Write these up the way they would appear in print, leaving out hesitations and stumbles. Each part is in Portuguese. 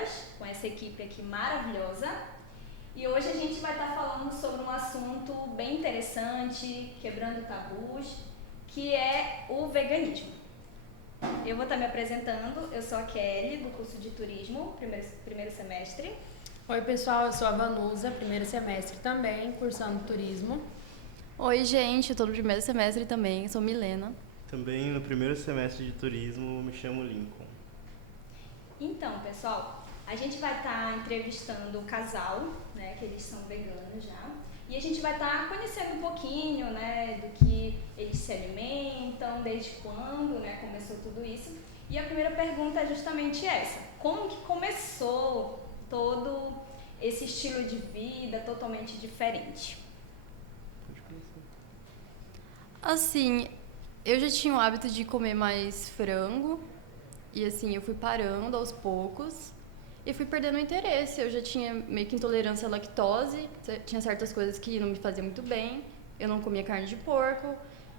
Novas, com essa equipe aqui maravilhosa. E hoje a gente vai estar falando sobre um assunto bem interessante, quebrando tabus, que é o veganismo. Eu vou estar me apresentando, eu sou a Kelly, do curso de Turismo, primeiro semestre. Oi pessoal, eu sou a Vanusa, primeiro semestre também, cursando Turismo. Oi gente, eu tô no primeiro semestre também, sou Milena. Também no primeiro semestre de Turismo, me chamo Lincoln. Então, pessoal, a gente vai estar entrevistando o casal, né, que eles são veganos já, e a gente vai estar conhecendo um pouquinho, né, do que eles se alimentam, desde quando, né, começou tudo isso. E a primeira pergunta é justamente essa: como que começou todo esse estilo de vida totalmente diferente? Pode começar. Assim, eu já tinha o hábito de comer mais frango e assim, eu fui parando aos poucos e fui perdendo o interesse. Eu já tinha meio que intolerância à lactose, tinha certas coisas que não me faziam muito bem, eu não comia carne de porco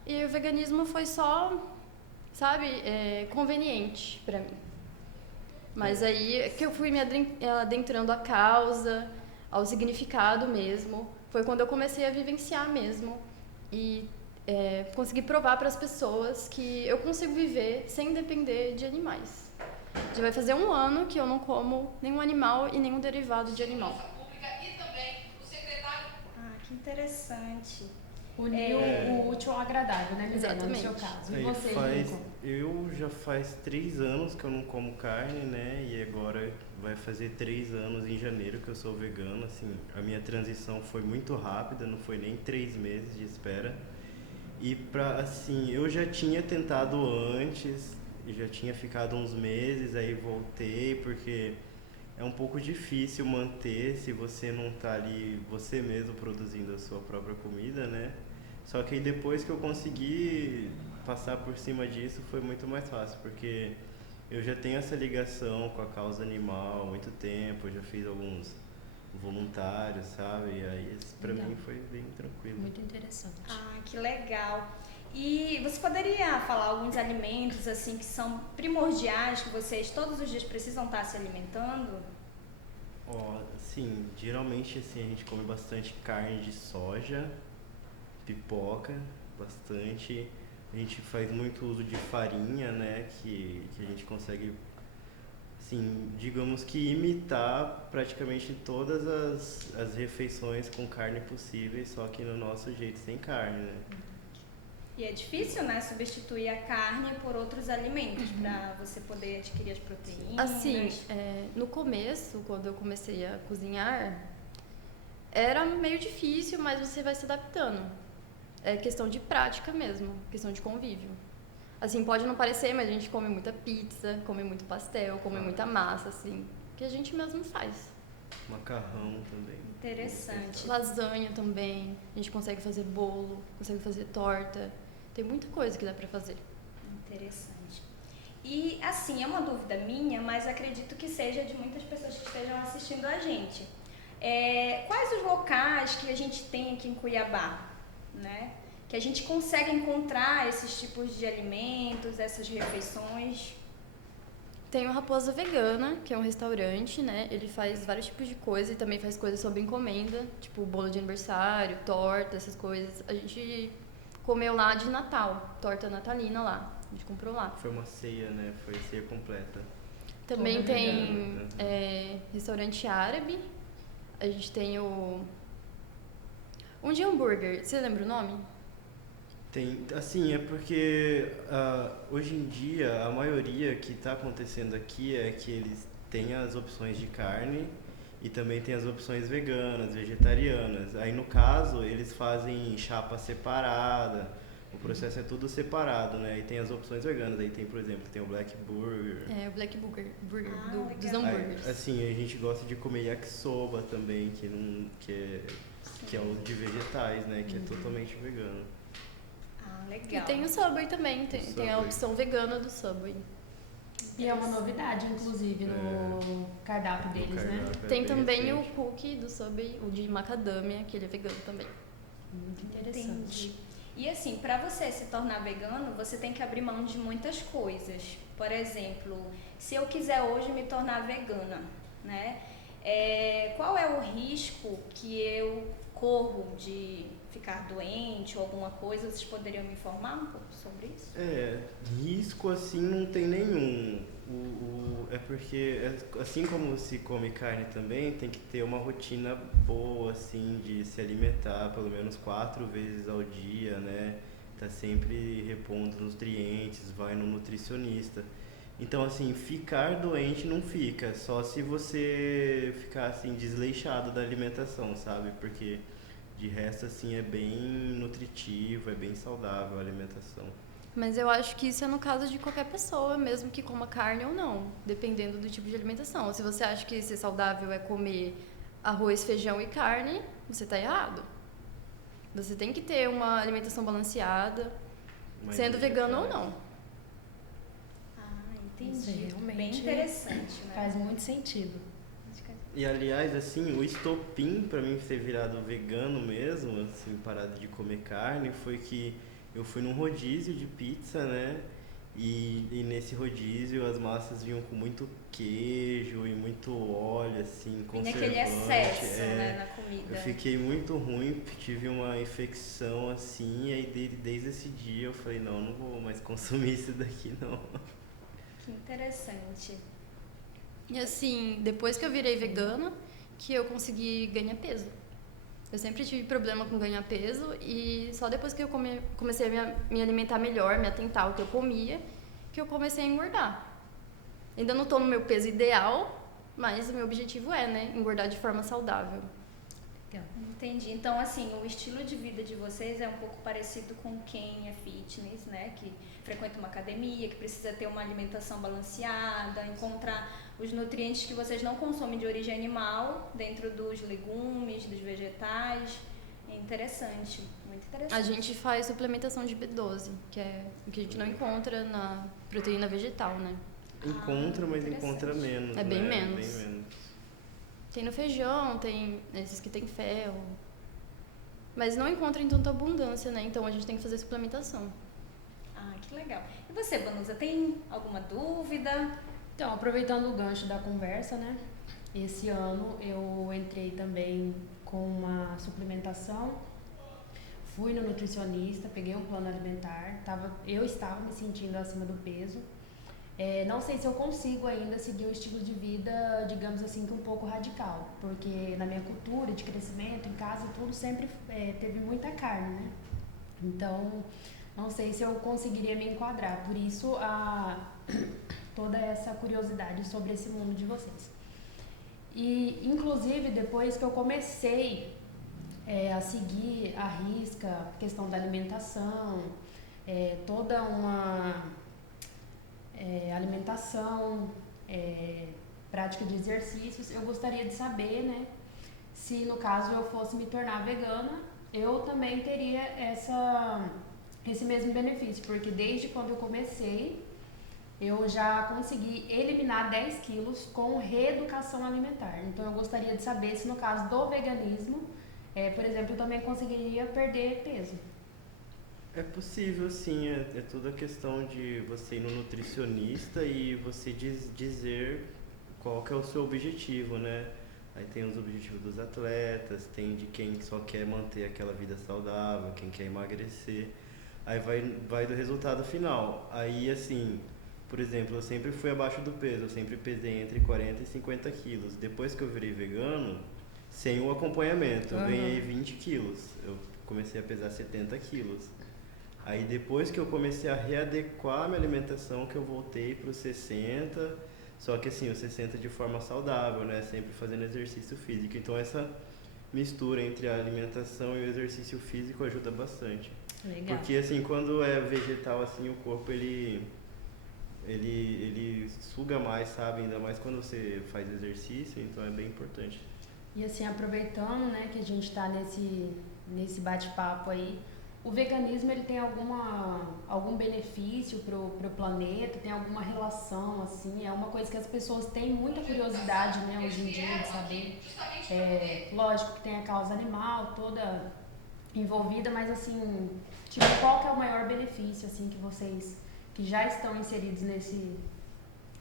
e o veganismo foi só, sabe, conveniente pra mim. Mas aí é que eu fui me adentrando à causa, ao significado mesmo. Foi quando eu comecei a vivenciar mesmo e consegui provar para as pessoas que eu consigo viver sem depender de animais. Já vai fazer 1 ano que eu não como nenhum animal e nenhum derivado de animal. Ah, que interessante. Uniu o útil ao agradável, né, Milena? Exatamente. No seu caso. E Aí você, Lincoln? eu já faz 3 anos que eu não como carne, né? E agora vai fazer 3 anos em janeiro que eu sou vegano. Assim, a minha transição foi muito rápida, não foi nem 3 meses de espera. E eu já tinha tentado antes, já tinha ficado uns meses, aí voltei, porque é um pouco difícil manter se você não tá ali você mesmo produzindo a sua própria comida, né? Só que aí depois que eu consegui passar por cima disso foi muito mais fácil, porque eu já tenho essa ligação com a causa animal há muito tempo, eu já fiz alguns voluntários, sabe? E aí pra Legal. mim foi bem tranquilo. Muito interessante. Ah, que legal. E você poderia falar alguns alimentos assim que são primordiais, que vocês todos os dias precisam estar se alimentando? Ó, sim, geralmente assim a gente come bastante carne de soja, pipoca, bastante. A gente faz muito uso de farinha, né, que a gente consegue, assim, digamos que imitar praticamente todas as refeições com carne possíveis, só que no nosso jeito, sem carne, né? E é difícil, né, substituir a carne por outros alimentos para você poder adquirir as proteínas. Assim, no começo, quando eu comecei a cozinhar, era meio difícil, mas você vai se adaptando. É questão de prática mesmo, questão de convívio. Assim, pode não parecer, mas a gente come muita pizza, come muito pastel, come muita massa, assim, que a gente mesmo faz. Macarrão também. Interessante. Lasanha também, a gente consegue fazer bolo, consegue fazer torta. Tem muita coisa que dá pra fazer. Interessante. E assim, é uma dúvida minha, mas acredito que seja de muitas pessoas que estejam assistindo a gente. Quais os locais que a gente tem aqui em Cuiabá, né? Que a gente consegue encontrar esses tipos de alimentos, essas refeições? Tem o Raposa Vegana, que é um restaurante, né? Ele faz vários tipos de coisa e também faz coisas sob encomenda, tipo bolo de aniversário, torta, essas coisas. A gente comeu lá de Natal, torta natalina lá. A gente comprou lá. Foi uma ceia, né? Foi ceia completa. Também Como tem vegano. restaurante árabe. A gente tem um de hambúrguer. Você lembra o nome? Tem, assim, é porque hoje em dia a maioria que está acontecendo aqui é que eles têm as opções de carne e também tem as opções veganas, vegetarianas. Aí no caso eles fazem chapa separada, o processo é tudo separado, né? E tem as opções veganas, aí tem, por exemplo, tem o Black Burger. É o Black Burger, dos legal. hambúrgueres. Aí, assim, a gente gosta de comer yakisoba também, que é o de vegetais, né? Que é totalmente vegano. Ah, E legal. tem o Subway também, tem a Subway. opção vegana do Subway. E é uma novidade, inclusive, no cardápio deles, né? cardápio é Tem bem também o recente. cookie do Subway, o de macadâmia, que ele é vegano também. Muito interessante. Entendi. E assim, para você se tornar vegano, você tem que abrir mão de muitas coisas. Por exemplo, se eu quiser hoje me tornar vegana, né? Qual é o risco que eu corro de ficar doente ou alguma coisa? Vocês poderiam me informar um pouco sobre isso? Risco assim não tem nenhum. É porque, assim como se come carne também, tem que ter uma rotina boa, assim, de se alimentar pelo menos 4 vezes ao dia, né? Tá sempre repondo nutrientes, vai no nutricionista. Então, assim, ficar doente não fica, só se você ficar, assim, desleixado da alimentação, sabe? Porque, de resto, assim, é bem nutritivo, é bem saudável a alimentação. Mas eu acho que isso é no caso de qualquer pessoa, mesmo que coma carne ou não, dependendo do tipo de alimentação. Se você acha que ser saudável é comer arroz, feijão e carne, você está errado. Você tem que ter uma alimentação balanceada, Mas sendo vegano ou não. Entendi. Isso realmente Bem interessante, né? Faz muito sentido. E aliás, assim, o estopim pra mim ser virado vegano mesmo, assim, parado de comer carne, foi que eu fui num rodízio de pizza, né? E nesse rodízio as massas vinham com muito queijo e muito óleo, assim, Vinha conservante. aquele excesso, né, na comida. Eu fiquei muito ruim, tive uma infecção assim, e aí desde esse dia eu falei, não vou mais consumir isso daqui não. Que interessante. E assim, depois que eu virei vegana, que eu consegui ganhar peso. Eu sempre tive problema com ganhar peso e só depois que eu comecei a me alimentar melhor, me atentar ao que eu comia, que eu comecei a engordar. Ainda não estou no meu peso ideal, mas o meu objetivo é, né, engordar de forma saudável. Entendi. Então, assim, o estilo de vida de vocês é um pouco parecido com quem é fitness, né? Que frequenta uma academia, que precisa ter uma alimentação balanceada, encontrar os nutrientes que vocês não consomem de origem animal dentro dos legumes, dos vegetais. É interessante, muito interessante. A gente faz suplementação de B12, que é o que a gente não encontra na proteína vegetal, né? Encontra, mas encontra menos. É bem né? menos. Bem menos. Tem no feijão, tem esses que tem ferro. Mas não encontra em tanta abundância, né? Então a gente tem que fazer suplementação. Que legal. E você, Vanusa, tem alguma dúvida? Então, aproveitando o gancho da conversa, né? Esse ano eu entrei também com uma suplementação, fui no nutricionista, peguei um plano alimentar, eu estava me sentindo acima do peso. Não sei se eu consigo ainda seguir um estilo de vida, digamos assim, que um pouco radical, porque na minha cultura de crescimento, em casa, tudo sempre teve muita carne, né? Então, não sei se eu conseguiria me enquadrar, por isso toda essa curiosidade sobre esse mundo de vocês. E, inclusive, depois que eu comecei a seguir à risca a questão da alimentação, toda uma alimentação, prática de exercícios, eu gostaria de saber, né, se no caso eu fosse me tornar vegana, eu também teria esse mesmo benefício, porque desde quando eu comecei, eu já consegui eliminar 10 quilos com reeducação alimentar. Então eu gostaria de saber se no caso do veganismo, por exemplo, eu também conseguiria perder peso. É possível, sim. É tudo a questão de você ir no nutricionista e você dizer qual que é o seu objetivo, né? Aí tem os objetivos dos atletas, tem de quem só quer manter aquela vida saudável, quem quer emagrecer. Aí vai do resultado final. Aí, assim, por exemplo, eu sempre fui abaixo do peso, eu sempre pesei entre 40 e 50 quilos. Depois que eu virei vegano, sem o acompanhamento, eu ganhei 20 quilos. Eu comecei a pesar 70 quilos. Aí depois que eu comecei a readequar a minha alimentação, que eu voltei para os 60, só que assim, os 60 de forma saudável, né? Sempre fazendo exercício físico. Então essa mistura entre a alimentação e o exercício físico ajuda bastante. Legal. Porque assim, quando é vegetal assim, o corpo ele suga mais, sabe? Ainda mais quando você faz exercício, então é bem importante. E assim, aproveitando, né, que a gente está nesse bate-papo aí, o veganismo ele tem algum benefício pro planeta? Tem alguma relação, assim? É uma coisa que as pessoas têm muita curiosidade, né, hoje em dia, de saber. Lógico que tem a causa animal toda envolvida, mas assim, tipo, qual que é o maior benefício, assim, que vocês que já estão inseridos nesse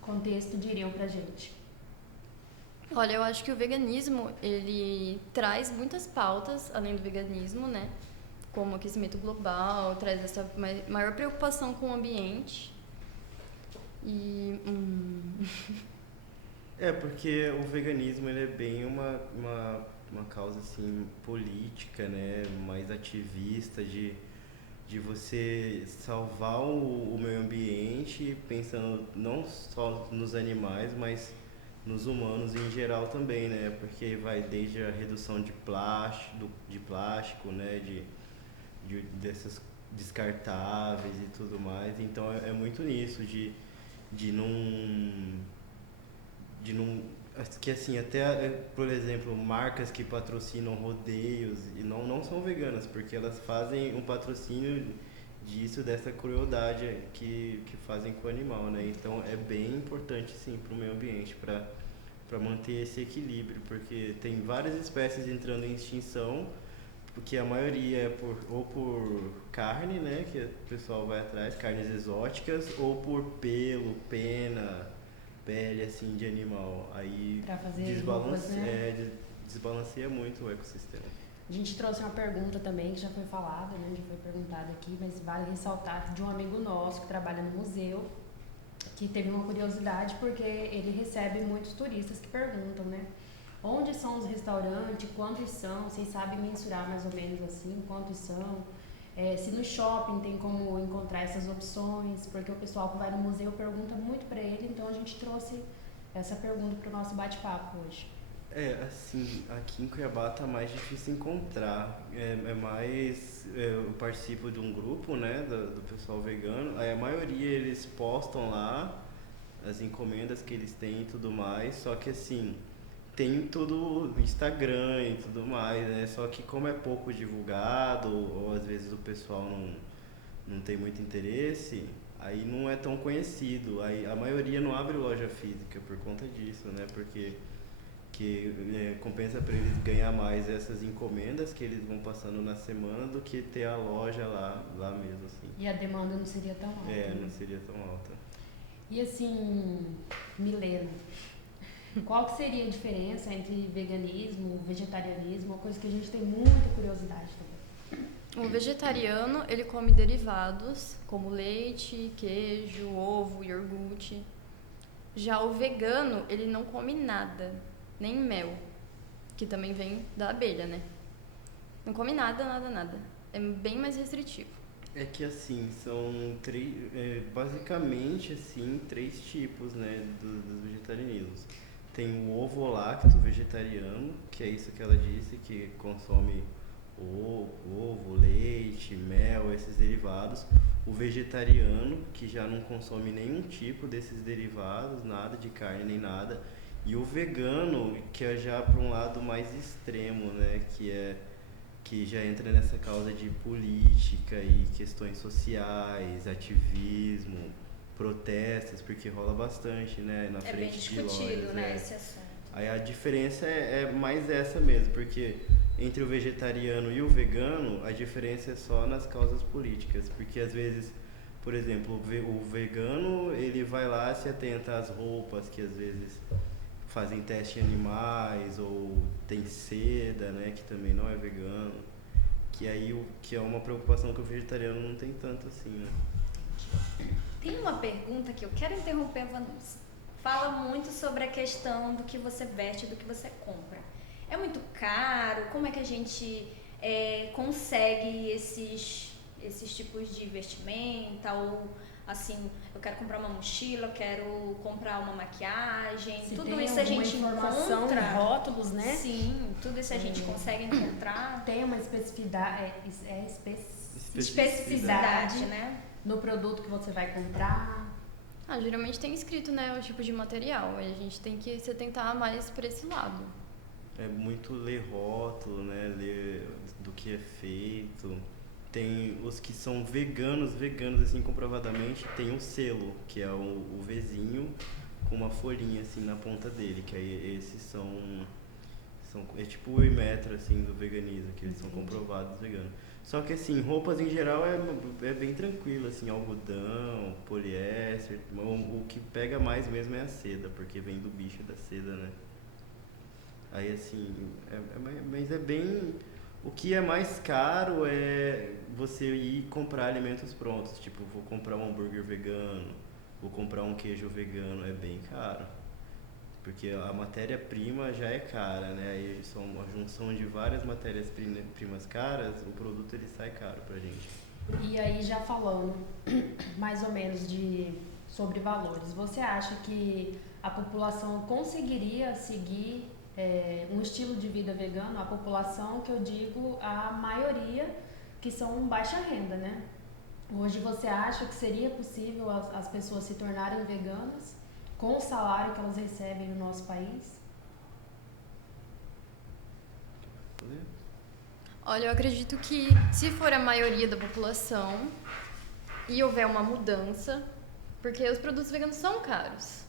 contexto diriam pra gente? Olha, eu acho que o veganismo, ele traz muitas pautas, além do veganismo, né? Como aquecimento global, traz essa maior preocupação com o ambiente. E... É, porque o veganismo ele é bem uma causa assim política, né? Mais ativista de você salvar o meio ambiente, pensando não só nos animais, mas nos humanos em geral também, né? Porque vai desde a redução de plástico, né? Dessas descartáveis e tudo mais. Então é muito nisso, de não de não que assim até por exemplo marcas que patrocinam rodeios e não são veganas porque elas fazem um patrocínio dessa crueldade que fazem com o animal, né? Então é bem importante sim para o meio ambiente para manter esse equilíbrio, porque tem várias espécies entrando em extinção, porque a maioria é por carne, né, que o pessoal vai atrás, carnes exóticas, ou por pelo, pena, pele assim de animal. Aí Pra fazer roupas, né? desbalanceia muito o ecossistema. A gente trouxe uma pergunta também, que já foi falada, né? Já foi perguntada aqui, mas vale ressaltar de um amigo nosso que trabalha no museu, que teve uma curiosidade porque ele recebe muitos turistas que perguntam, né? Onde são os restaurantes, quantos são, vocês sabem mensurar mais ou menos assim, quantos são? Se no shopping tem como encontrar essas opções, porque o pessoal que vai no museu pergunta muito para ele, então a gente trouxe essa pergunta para o nosso bate-papo hoje. Assim, aqui em Cuiabá tá mais difícil encontrar. Eu participo de um grupo, né, do pessoal vegano. Aí a maioria eles postam lá as encomendas que eles têm e tudo mais. Só que assim, tem tudo no Instagram e tudo mais, né? Só que como é pouco divulgado, ou às vezes o pessoal não tem muito interesse, aí não é tão conhecido. Aí a maioria não abre loja física por conta disso, né? Porque compensa para eles ganhar mais essas encomendas que eles vão passando na semana do que ter a loja lá mesmo, assim. E a demanda não seria tão alta. Não seria tão alta. E assim, Milena, qual que seria a diferença entre veganismo, vegetarianismo, uma coisa que a gente tem muita curiosidade também? O vegetariano, ele come derivados como leite, queijo, ovo, iogurte. Já o vegano, ele não come nada, nem mel, que também vem da abelha, né? Não come nada, nada, nada. É bem mais restritivo. É que assim, são basicamente assim, três tipos, né, dos vegetarianismos. Tem o ovo-lacto vegetariano, que é isso que ela disse, que consome ovo, leite, mel, esses derivados. O vegetariano, que já não consome nenhum tipo desses derivados, nada de carne nem nada. E o vegano, que é já para um lado mais extremo, né, que já entra nessa causa de política e questões sociais, ativismo, protestos, porque rola bastante, né, na frente de lojas. É bem discutido, né, esse assunto. Aí a diferença é mais essa mesmo, porque entre o vegetariano e o vegano, a diferença é só nas causas políticas, porque às vezes, por exemplo, o vegano, ele vai lá se atenta às roupas que às vezes fazem teste em animais, ou tem seda, né, que também não é vegano, que é uma preocupação que o vegetariano não tem tanto assim, né. Tem uma pergunta que eu quero interromper a Vanusa. Fala muito sobre a questão do que você veste, do que você compra. É muito caro? Como é que a gente consegue esses tipos de vestimenta? Ou assim, eu quero comprar uma mochila, eu quero comprar uma maquiagem. Se tudo tem isso a gente informação, encontra. Rótulos, né? Sim, tudo isso a gente consegue encontrar. Tem uma especificidade, Especificidade, né? no produto que você vai comprar. Geralmente tem escrito, né, o tipo de material. Aí a gente tem que se atentar mais para esse lado. É muito ler rótulo, né, ler do que é feito. Tem os que são veganos assim, comprovadamente, tem um selo, que é o Vzinho, com uma folhinha assim na ponta dele, que aí esses é tipo o Imetro assim do veganismo, que eles são comprovados veganos. Só que assim, roupas em geral é bem tranquilo, assim, algodão, poliéster. O que pega mais mesmo é a seda, porque vem do bicho da seda, né? Aí assim, mas é bem. O que é mais caro é você ir comprar alimentos prontos. Tipo, vou comprar um hambúrguer vegano, vou comprar um queijo vegano, é bem caro. Porque a matéria-prima já é cara, né? Aí são a junção de várias matérias-primas caras, o produto ele sai caro pra gente. E aí já falando mais ou menos sobre valores, você acha que a população conseguiria seguir um estilo de vida vegano? A população que eu digo a maioria que são baixa renda, né? Hoje você acha que seria possível as pessoas se tornarem veganas com o salário que elas recebem no nosso país? Olha, eu acredito que se for a maioria da população e houver uma mudança, porque os produtos veganos são caros.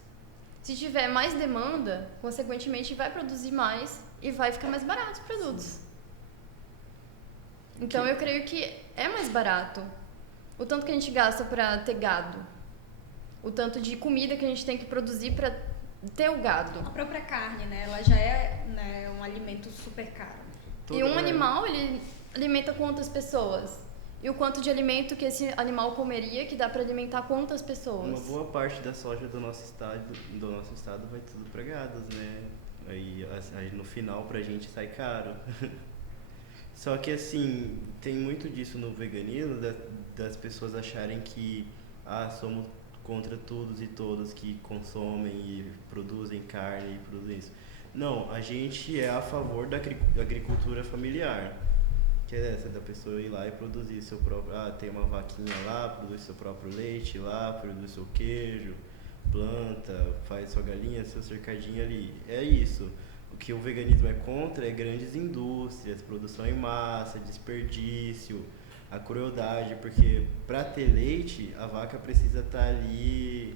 Se tiver mais demanda, consequentemente vai produzir mais e vai ficar mais barato os produtos. Então eu creio que é mais barato. O tanto que a gente gasta para ter gado, o tanto de comida que a gente tem que produzir para ter o gado. A própria carne, né? Ela já é, né, um alimento super caro. E um animal, ele alimenta quantas pessoas? E o quanto de alimento que esse animal comeria que dá para alimentar quantas pessoas? Uma boa parte da soja do nosso estado vai tudo para gados, né? Aí no final pra gente sai caro. Só que assim, tem muito disso no veganismo, das pessoas acharem que somos contra todos e todas que consomem e produzem carne e produzem isso. Não, a gente é a favor da agricultura familiar, que é essa, da pessoa ir lá e produzir seu próprio... tem uma vaquinha lá, produz seu próprio leite lá, produz seu queijo, planta, faz sua galinha, seu cercadinho ali. É isso. O que o veganismo é contra é grandes indústrias, produção em massa, desperdício, a crueldade, porque para ter leite, a vaca precisa estar ali...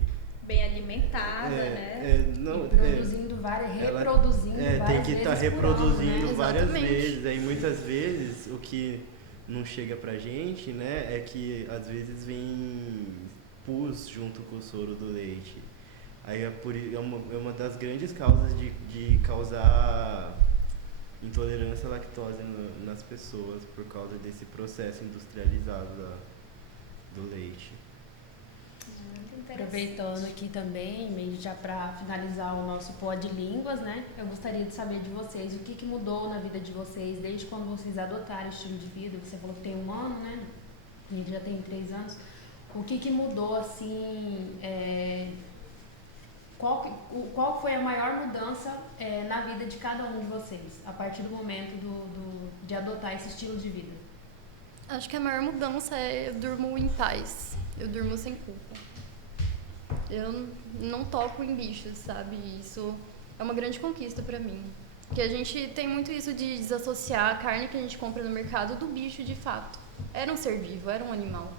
Bem alimentada, né? Reproduzindo várias tem que estar reproduzindo né? várias vezes. Aí muitas vezes o que não chega pra gente, né, é que às vezes vem pus junto com o soro do leite. Aí é uma das grandes causas de causar intolerância à lactose nas pessoas por causa desse processo industrializado do leite. Aproveitando aqui também, meio já para finalizar o nosso Pod de Línguas, né? Eu gostaria de saber de vocês o que mudou na vida de vocês desde quando vocês adotaram o estilo de vida. Você falou que tem 1 ano, né? E já tem 3 anos. O que mudou, assim, qual foi a maior mudança na vida de cada um de vocês, a partir do momento de adotar esse estilo de vida? Acho que a maior mudança é eu durmo em paz, eu durmo sem culpa. Eu não toco em bichos, sabe? Isso é uma grande conquista pra mim. Porque a gente tem muito isso de desassociar a carne que a gente compra no mercado do bicho de fato. Era um ser vivo, era um animal.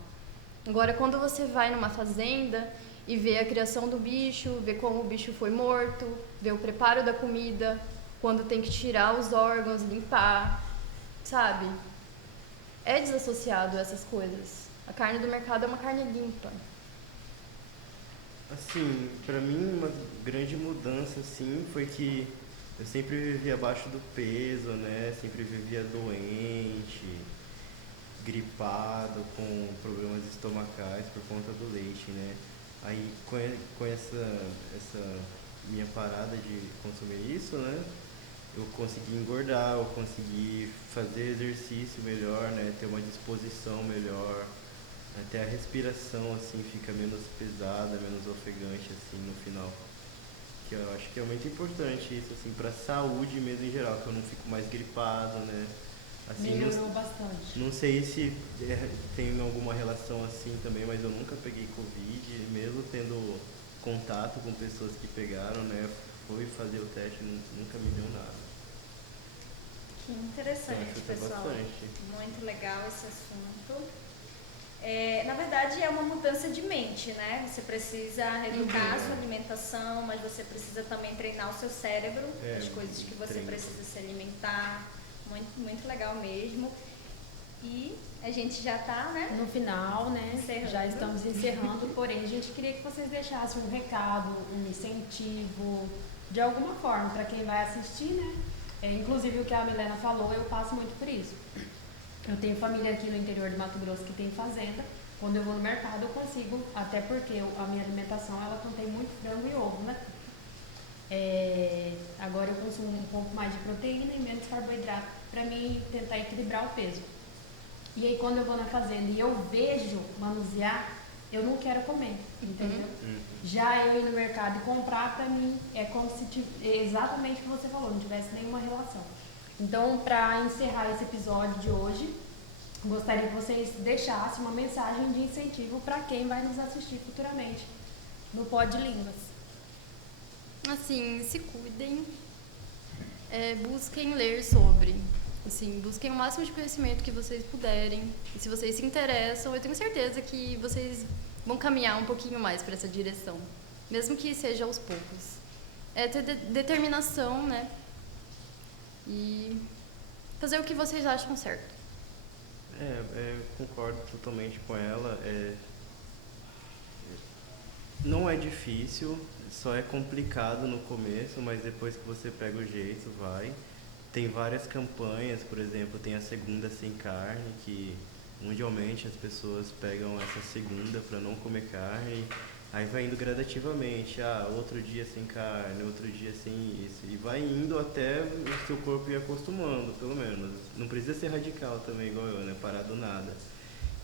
Agora, quando você vai numa fazenda e vê a criação do bicho, vê como o bicho foi morto, vê o preparo da comida, quando tem que tirar os órgãos, limpar, sabe? É desassociado essas coisas. A carne do mercado é uma carne limpa. Assim, pra mim uma grande mudança assim foi que eu sempre vivia abaixo do peso, né? Sempre vivia doente, gripado, com problemas estomacais por conta do leite, né? Aí com essa minha parada de consumir isso, né? Eu consegui engordar, eu consegui fazer exercício melhor, né? Ter uma disposição melhor. Até a respiração, assim, fica menos pesada, menos ofegante, assim, no final. Que eu acho que é muito importante isso, assim, pra saúde mesmo em geral, que eu não fico mais gripado, né? Assim, Melhorou bastante. Não sei se tem alguma relação assim também, mas eu nunca peguei Covid, mesmo tendo contato com pessoas que pegaram, né? Fui fazer o teste e nunca me deu nada. Que interessante, pessoal. Bastante. Muito legal esse assunto. Na verdade, é uma mudança de mente, né? Você precisa educar a sua alimentação, mas você precisa também treinar o seu cérebro, as coisas que você precisa se alimentar. Muito, muito legal mesmo. E a gente já está, né? No final, né? Encerrando. Já estamos encerrando, porém a gente queria que vocês deixassem um recado, um incentivo, de alguma forma, para quem vai assistir, né? Inclusive o que a Milena falou, eu passo muito por isso. Eu tenho família aqui no interior de Mato Grosso que tem fazenda. Quando eu vou no mercado eu consigo, até porque a minha alimentação ela contém muito frango e ovo, né? Agora eu consumo um pouco mais de proteína e menos carboidrato para mim tentar equilibrar o peso. E aí quando eu vou na fazenda e eu vejo manusear, eu não quero comer, entendeu? Já eu ir no mercado e comprar, para mim é como se exatamente o que você falou, não tivesse nenhuma relação. Então, para encerrar esse episódio de hoje, gostaria que vocês deixassem uma mensagem de incentivo para quem vai nos assistir futuramente no Pod Línguas. Assim, se cuidem, busquem ler sobre, assim, busquem o máximo de conhecimento que vocês puderem. E se vocês se interessam, eu tenho certeza que vocês vão caminhar um pouquinho mais para essa direção, mesmo que seja aos poucos. É ter determinação, né? E fazer o que vocês acham certo. Concordo totalmente com ela. Não é difícil, só é complicado no começo, mas depois que você pega o jeito, vai. Tem várias campanhas, por exemplo, tem a segunda sem carne, que mundialmente as pessoas pegam essa segunda para não comer carne, aí vai indo gradativamente, outro dia sem carne, outro dia sem isso, e vai indo até o seu corpo ir acostumando, pelo menos. Não precisa ser radical também, igual eu, né? Parar do nada.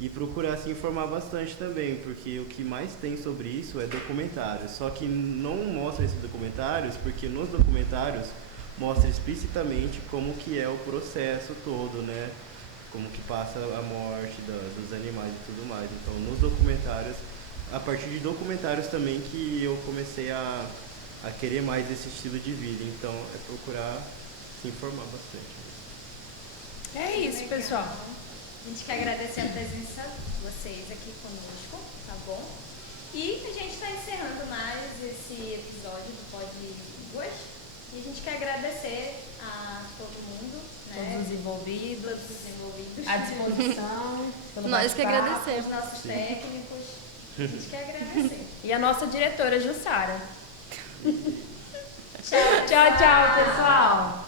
E procurar se informar bastante também, porque o que mais tem sobre isso é documentários. Só que não mostra esses documentários, porque nos documentários mostra explicitamente como que é o processo todo, né? Como que passa a morte dos animais e tudo mais. Então, nos documentários, a partir de documentários também que eu comecei a querer mais esse estilo de vida. Então, é procurar se informar bastante. É isso, Legal. pessoal. A gente quer agradecer a presença de vocês aqui conosco, tá bom? E a gente está encerrando mais esse episódio do Pod Línguas. E a gente quer agradecer a todo mundo, né? Todos os envolvidos, Todos os envolvidos. à disposição. Pelo Nós que bate-papo. agradecemos. Os nossos técnicos. A gente quer agradecer. E a nossa diretora, Jussara. Tchau, Tchau, tchau, pessoal.